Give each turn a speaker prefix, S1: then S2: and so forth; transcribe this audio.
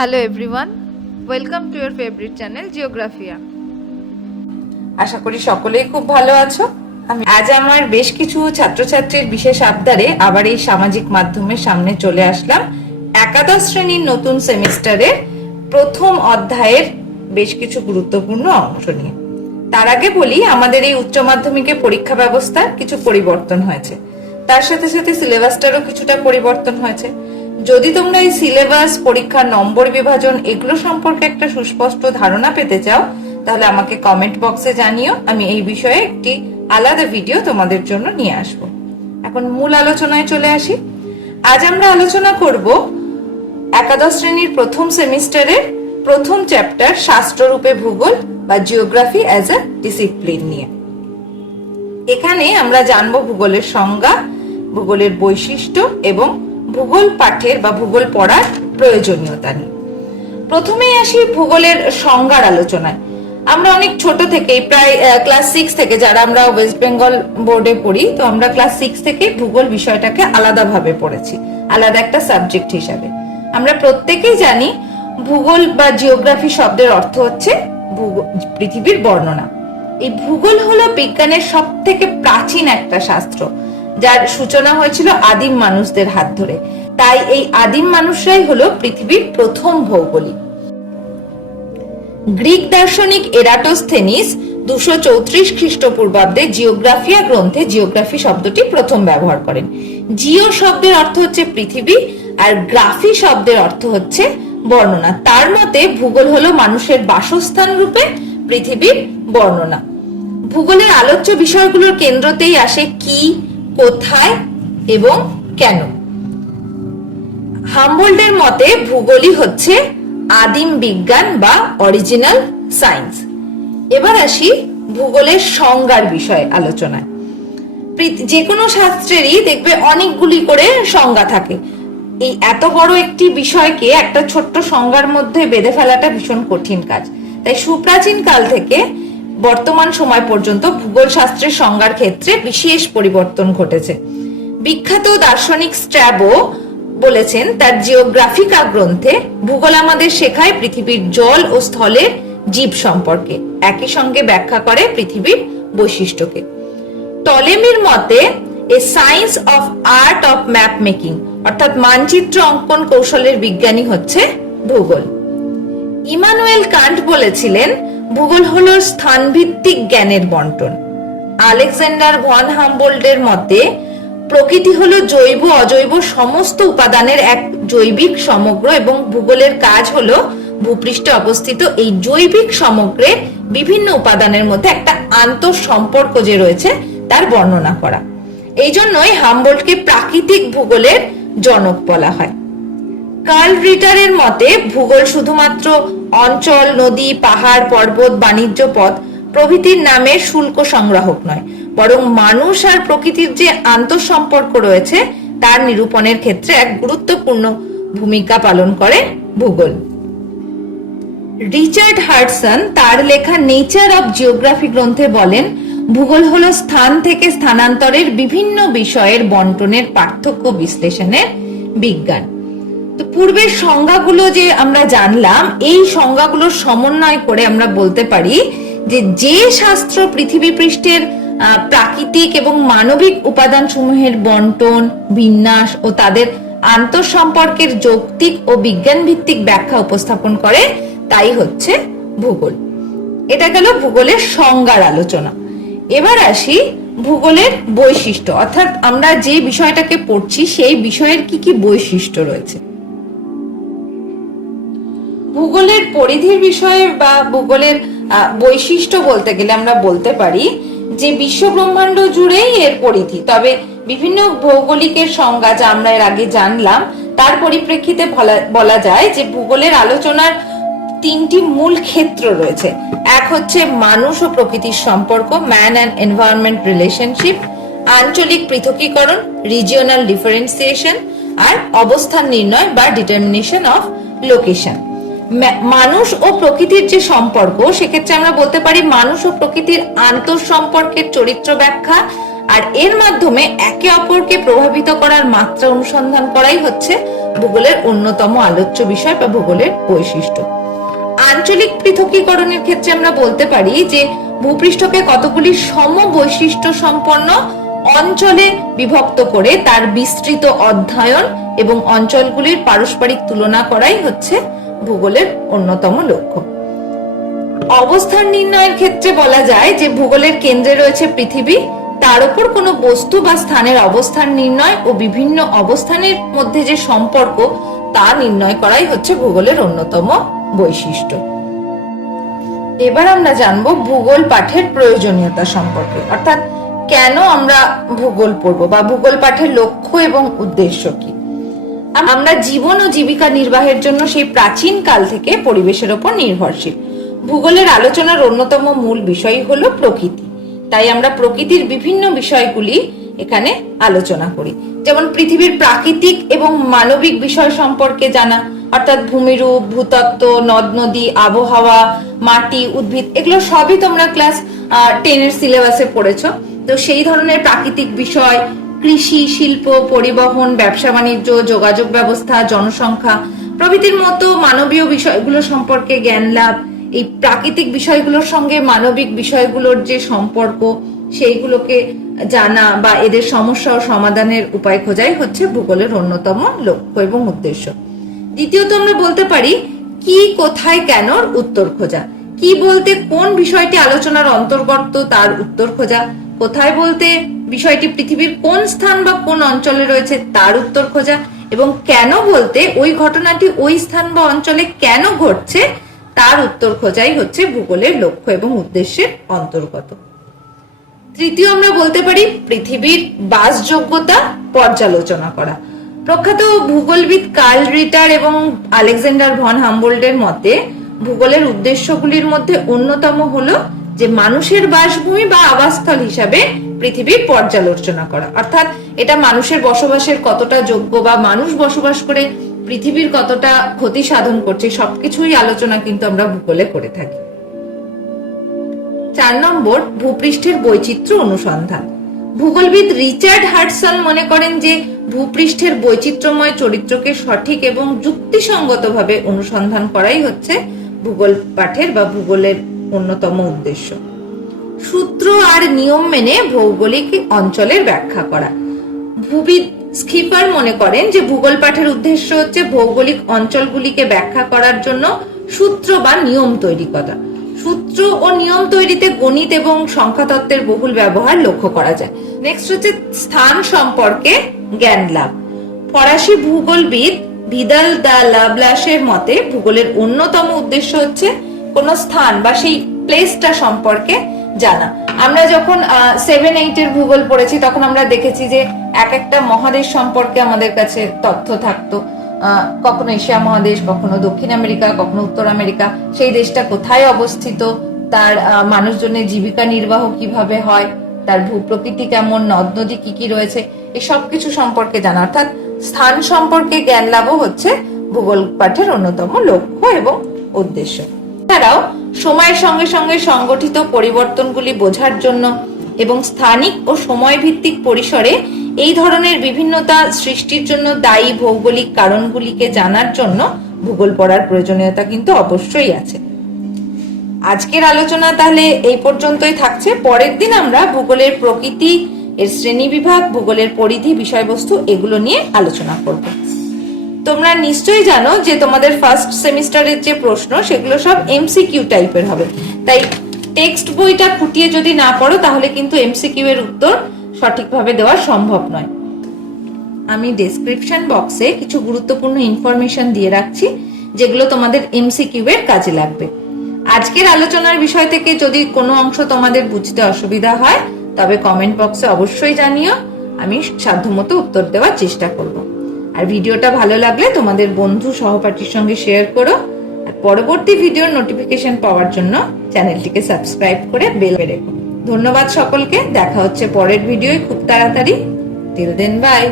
S1: Hello everyone welcome to your favorite channel, Geographia.
S2: আশা করি সকলেই খুব ভালো আছো। আমি আজ আমার বেশ কিছু ছাত্রছাত্রীর বিশেষ আবদারে আবার এই সামাজিক মাধ্যমের সামনে চলে আসলাম। একাদশ শ্রেণির নতুন সেমিস্টারের প্রথম অধ্যায়ের বেশ কিছু গুরুত্বপূর্ণ অংশ নিয়ে। তার আগে বলি, আমাদের এই উচ্চ মাধ্যমিকে পরীক্ষা ব্যবস্থার কিছু পরিবর্তন হয়েছে। তার সাথে সাথে সিলেবাসটারও কিছুটা পরিবর্তন হয়েছে। যদি তোমরা এই সিলেবাস, পরীক্ষার নম্বর বিভাজন এগুলো সম্পর্কে একটা সুস্পষ্ট ধারণা পেতে চাও, তাহলে আমাকে কমেন্ট বক্সে জানিও। আমি এই বিষয়ে একটি আলাদা ভিডিও তোমাদের জন্য নিয়ে আসব। এখন মূল আলোচনায় চলে আসি। আজ আমরা আলোচনা করব একাদশ শ্রেণির প্রথম সেমিস্টারের প্রথম চ্যাপ্টার শাস্ত্ররূপে ভূগোল বা জিওগ্রাফি অ্যাজ এ ডিসিপ্লিন নিয়ে। এখানে আমরা জানব ভূগোলের সংজ্ঞা, ভূগোলের বৈশিষ্ট্য এবং ভূগোল পাঠের বা ভূগোল পড়ার প্রয়োজনীয়তা নিয়ে। প্রথমেই আসি ভূগোলের সংজ্ঞার আলোচনায়। আমরা অনেক ছোট থেকেই, প্রায় ক্লাস সিক্স থেকে যারা আমরা ওয়েস্ট বেঙ্গল বোর্ডে পড়ি, তো আমরা ক্লাস সিক্স থেকে ভূগোল বিষয়টাকে আলাদাভাবে পড়েছি, আলাদা একটা সাবজেক্ট হিসাবে। আমরা প্রত্যেকেই জানি ভূগোল বা জিওগ্রাফি শব্দের অর্থ হচ্ছে পৃথিবীর বর্ণনা। এই ভূগোল হলো বিজ্ঞানের সব থেকে প্রাচীন একটা শাস্ত্র। যার সূচনা হয়েছিল আদিম মানুষদের হাত ধরে। তাই এই আদিম মানুষরাই হলো পৃথিবীর প্রথম ভৌগোলিক। গ্রিক দার্শনিক এরাটোস্থেনিস দুশো চৌত্রিশ খ্রিস্টপূর্বাব্দে জিওগ্রাফিয়া গ্রন্থে জিওগ্রাফি শব্দটি প্রথম ব্যবহার করেন। জিও শব্দের অর্থ হচ্ছে পৃথিবী আর গ্রাফি শব্দের অর্থ হচ্ছে বর্ণনা। তার মতে ভূগোল হলো মানুষের বাসস্থান রূপে পৃথিবীর বর্ণনা। ভূগোলের আলোচ্য বিষয়গুলোর কেন্দ্রতেই আসে কি কোথায় এবং কেন? হামবোল্ডের মতে ভূগোলই হচ্ছে আদিম বিজ্ঞান বা অরিজিনাল সায়েন্স এবার আসি ভূগোলের সংজ্ঞার বিষয়ে আলোচনায়। যে কোনো শাস্ত্রেরই দেখবে অনেকগুলি করে সংজ্ঞা থাকে। এই এত বড় একটি বিষয়কে একটা ছোট্ট সংজ্ঞার মধ্যে বেঁধে ফেলাটা ভীষণ কঠিন কাজ। তাই সুপ্রাচীন কাল থেকে বর্তমান সময় পর্যন্ত ভূগোল শাস্ত্রের সংজ্ঞার ক্ষেত্রে বিশেষ পরিবর্তন ঘটেছে। বিখ্যাত দার্শনিক স্ট্র্যাবো বলেছেন, তার জিওগ্রাফিকা গ্রন্থে ভূগোল আমাদের শেখায় পৃথিবীর জল ও স্থলের জীব সম্পর্কে। একই সঙ্গে ব্যাখ্যা করে পৃথিবীর বৈশিষ্ট্যকে। টলেমির মতে, a science of art of map making, অর্থাৎ মানচিত্র অঙ্কন কৌশলের বিজ্ঞানী হচ্ছে ভূগোল। ইমানুয়েল কান্ট বলেছিলেন ভূগোল হলো স্থানভিত্তিক জ্ঞানের বন্টন। আলেকজান্ডার ভন হামবোল্ডের মতে, প্রকৃতি হলো জৈব অজৈব সমস্ত উপাদানের এক জৈবিক সমগ্র এবং ভূগোলের কাজ হলো ভূপৃষ্ঠে অবস্থিত এই জৈবিক সমগ্রে বিভিন্ন উপাদানের মধ্যে একটা আন্তঃ সম্পর্ক যে রয়েছে তার বর্ণনা করা। এই জন্যই হামবোল্ডকে প্রাকৃতিক ভূগোলের জনক বলা হয়। কার্ল রিটারের মতে, ভূগোল শুধুমাত্র অঞ্চল, নদী, পাহাড়, পর্বত, বাণিজ্য পথ প্রভৃতির নামে শুল্ক সংগ্রাহক নয়, বরং মানুষ আর প্রকৃতির যে আন্তঃসম্পর্ক রয়েছে, তার নিরূপণের ক্ষেত্রে এক গুরুত্বপূর্ণ ভূমিকা পালন করে ভূগোল। রিচার্ড হার্টসন তার লেখা নেচার অব জিওগ্রাফি গ্রন্থে বলেন, ভূগোল হলো স্থান থেকে স্থানান্তরের বিভিন্ন বিষয়ের বন্টনের পার্থক্য বিশ্লেষণের বিজ্ঞান। তো পূর্বের সংজ্ঞাগুলো যে আমরা জানলাম, এই সংজ্ঞাগুলোর সমন্বয় করে আমরা বলতে পারি যে যে শাস্ত্র পৃথিবী পৃষ্ঠের প্রাকৃতিক এবং মানবিক উপাদান সমূহের বন্টন, বিন্যাস ও তাদের আন্তঃসম্পর্কের যৌক্তিক ও বিজ্ঞান ভিত্তিক ব্যাখ্যা উপস্থাপন করে, তাই হচ্ছে ভূগোল। এটা গেল ভূগোলের সংজ্ঞার আলোচনা। এবার আসি ভূগোলের বৈশিষ্ট্য। অর্থাৎ আমরা যে বিষয়টাকে পড়ছি, সেই বিষয়ের কি কি বৈশিষ্ট্য রয়েছে? ভূগোলের পরিধির বিষয়ে বা ভূগোলের বৈশিষ্ট্য বলতে গেলে আমরা বলতে পারি যে বিশ্ব ব্রহ্মাণ্ড জুড়েই এর পরিধি। তবে বিভিন্ন ভৌগোলিকের সংজ্ঞা যা আমরা এর আগে জানলাম, তার পরিপ্রেক্ষিতে বলা- যায় যে ভূগোলের আলোচনার তিনটি মূল ক্ষেত্র রয়েছে। এক হচ্ছে মানুষ ও প্রকৃতির সম্পর্ক ম্যান অ্যান্ড এনভায়রনমেন্ট রিলেশনশিপ আঞ্চলিক পৃথকীকরণ রিজিওনাল ডিফারেন্সিয়েশন আর অবস্থান নির্ণয় বা ডিটারমিনেশন অফ লোকেশন মানুষ ও প্রকৃতির যে সম্পর্ক, সেক্ষেত্রে আমরা বলতে পারি মানুষ ও প্রকৃতির আন্তঃসম্পর্কের চরিত্র ব্যাখ্যা, আর এর মাধ্যমে একে অপরকে প্রভাবিত করার মাত্রা অনুসন্ধান করাই হচ্ছে ভূগোলের অন্যতম আলোচ্য বিষয় বা ভূগোলের বৈশিষ্ট্য। আঞ্চলিক পৃথকীকরণের ক্ষেত্রে আমরা বলতে পারি যে ভূপৃষ্ঠকে কতগুলি সম বৈশিষ্ট্য সম্পন্ন অঞ্চলে বিভক্ত করে তার বিস্তৃত অধ্যয়ন এবং অঞ্চলগুলির পারস্পরিক তুলনা করাই হচ্ছে ভূগোলের অন্যতম লক্ষ্য। অবস্থান নির্ণয়ের ক্ষেত্রে বলা যায় যে ভূগোলের কেন্দ্রে রয়েছে পৃথিবী, তার উপর কোনো বস্তু বা স্থানের অবস্থান নির্ণয় ও বিভিন্ন অবস্থানের মধ্যে যে সম্পর্ক, তা নির্ণয় করাই হচ্ছে ভূগোলের অন্যতম বৈশিষ্ট্য। এবার আমরা জানব ভূগোল পাঠের প্রয়োজনীয়তা সম্পর্কে। অর্থাৎ কেন আমরা ভূগোল পড়ব বা ভূগোল পাঠের লক্ষ্য এবং উদ্দেশ্য কি? আমরা জীবন ও জীবিকা নির্বাহের জন্য সেই প্রাচীন কাল থেকে পরিবেশের ওপর নির্ভরশীল। ভূগোলের আলোচনার অন্যতম মূল বিষয় হলো প্রকৃতি। তাই আমরা প্রকৃতির বিভিন্ন বিষয়গুলি এখানে আলোচনা করি। যেমন পৃথিবীর প্রাকৃতিক এবং মানবিক বিষয় সম্পর্কে জানা, অর্থাৎ ভূমিরূপ, ভূতত্ত্ব, নদ, নদী, আবহাওয়া, মাটি, উদ্ভিদ, এগুলো সবই তোমরা ক্লাস টেনের সিলেবাসে পড়েছো। তো সেই ধরনের প্রাকৃতিক বিষয় কৃষি, শিল্প, পরিবহন, ব্যবসা, বাণিজ্য, যোগাযোগ ব্যবস্থা, জনসংখ্যা প্রভৃতির মতো মানবীয় বিষয়গুলো সম্পর্কে জ্ঞান লাভ, এই প্রাকৃতিক বিষয়গুলোর সঙ্গে মানবিক বিষয়গুলোর যে সম্পর্ক, সেইগুলোকে জানা বা এদের সমস্যা ও সমাধানের উপায় খোঁজাই হচ্ছে ভূগোলের অন্যতম লক্ষ্য এবং উদ্দেশ্য। দ্বিতীয়ত আমরা বলতে পারি, কি, কোথায় কেন উত্তর খোঁজা? কি বলতে কোন বিষয়টি আলোচনার অন্তর্গত তার উত্তর খোঁজা? কোথায় বলতে বিষয়টি পৃথিবীর কোন স্থান বা কোন অঞ্চলে রয়েছে তার উত্তর খোঁজা এবং কেন বলতে ওই ঘটনাটি ওই স্থান বা অঞ্চলে কেন ঘটছে তার উত্তর খোঁজাই হচ্ছে ভূগোলের লক্ষ্য এবং উদ্দেশ্যের অন্তর্গত। তৃতীয় আমরা বলতে পারি পৃথিবীর বাসযোগ্যতা পর্যালোচনা করা। প্রখ্যাত ভূগোলবিদ কার্ল রিটার এবং আলেকজান্ডার ভন হাম্বোল্ডের মতে ভূগোলের উদ্দেশ্যগুলির মধ্যে অন্যতম হলো যে মানুষের বাসভূমি বা আবাসস্থল হিসাবে পৃথিবীর পর্যালোচনা করা। অর্থাৎ এটা মানুষের বসবাসের কতটা যোগ্য বা মানুষ বসবাস করে পৃথিবীর কতটা ক্ষতি সাধন করছে, সবকিছুই আলোচনা কিন্তু আমরা ভূগোলে করে থাকি। চার নম্বর, ভূপৃষ্ঠের বৈচিত্র্য অনুসন্ধান। ভূগোলবিদ রিচার্ড হার্টসন মনে করেন যে ভূপৃষ্ঠের বৈচিত্র্যময় চরিত্রকে সঠিক এবং যুক্তিসঙ্গতভাবে অনুসন্ধান করাই হচ্ছে ভূগোল পাঠের বা ভূগোলের অন্যতম উদ্দেশ্য। সূত্র আর নিয়ম মেনে ভৌগোলিক অঞ্চলের ব্যাখ্যা করা। ভূবিদ স্কিপার মনে করেন যে ভূগোল পাঠের উদ্দেশ্য হচ্ছে ভৌগোলিক অঞ্চলগুলিকে ব্যাখ্যা করার জন্য সূত্র বা নিয়ম তৈরি করা। সূত্র ও নিয়ম তৈরিতে গণিত এবং সংখ্যাতত্ত্বের বহুল ব্যবহার লক্ষ্য করা যায়। নেক্সট হচ্ছে স্থান সম্পর্কে জ্ঞান লাভ। ফরাসি ভূগোলবিদ ভিদাল দা লাবলাসের মতে ভূগোলের অন্যতম উদ্দেশ্য হচ্ছে কোন স্থান বা সেই প্লেসটা সম্পর্কে জানা। আমরা যখন সেভেন এইট এর ভূগোল পড়েছি, তখন আমরা দেখেছি যে এক একটা মহাদেশ সম্পর্কে আমাদের কাছে তথ্য থাকতো। কখনো এশিয়া মহাদেশ, কখনো দক্ষিণ আমেরিকা, কখনো উত্তর আমেরিকা। সেই দেশটা কোথায় অবস্থিত? তার মানুষজনের জীবিকা নির্বাহ কীভাবে হয়? তার ভূপ্রকৃতি কেমন? নদ, নদী কি কি রয়েছে? এই সব কিছু সম্পর্কে জানা। অর্থাৎ স্থান সম্পর্কে জ্ঞান লাভও হচ্ছে ভূগোল পাঠের অন্যতম লক্ষ্য এবং উদ্দেশ্য। এছাড়াও সময়ের সঙ্গে সঙ্গে সংগঠিত পরিবর্তনগুলি বোঝার জন্য এবং স্থানিক ও সময় ভিত্তিক পরিসরে এই ধরনের বিভিন্নতা সৃষ্টির জন্য দায়ী ভৌগোলিক কারণগুলিকে জানার জন্য ভূগোল পড়ার প্রয়োজনীয়তা কিন্তু অবশ্যই আছে। আজকের আলোচনা তাহলে এই পর্যন্তই থাকছে। পরের দিন আমরা ভূগোলের প্রকৃতি, এর শ্রেণি বিভাগ, ভূগোলের পরিধি বিষয়বস্তু এগুলো নিয়ে আলোচনা করব। তোমরা নিশ্চয়ই জানো যে তোমাদের ফার্স্ট সেমিস্টারের যে প্রশ্ন, সেগুলো সব এমসিকিউ টাইপের হবে। তাই টেক্সট বইটা খুঁটিয়ে যদি না পড়ো, তাহলে কিন্তু এমসিকিউ এর উত্তর সঠিকভাবে দেওয়া সম্ভব নয়। আমি ডেসক্রিপশন বক্সে কিছু গুরুত্বপূর্ণ ইনফরমেশন দিয়ে রাখছি, যেগুলো তোমাদের এমসিকিউ এর কাজে লাগবে। আজকের আলোচনার বিষয় থেকে যদি কোনো অংশ তোমাদের বুঝতে অসুবিধা হয়, তবে কমেন্ট বক্সে অবশ্যই জানিও। আমি সাধ্যমতো উত্তর দেওয়ার চেষ্টা করব। আর ভিডিওটা ভালো লাগলে তোমাদের বন্ধু সহপাঠীর সঙ্গে শেয়ার করো। আর পরবর্তী ভিডিওর নোটিফিকেশন পাওয়ার জন্য চ্যানেলটিকে সাবস্ক্রাইব করে বেল রেখো। ধন্যবাদ সকলকে, দেখা হচ্ছে পরের ভিডিওয় খুব তাড়াতাড়ি। Till then by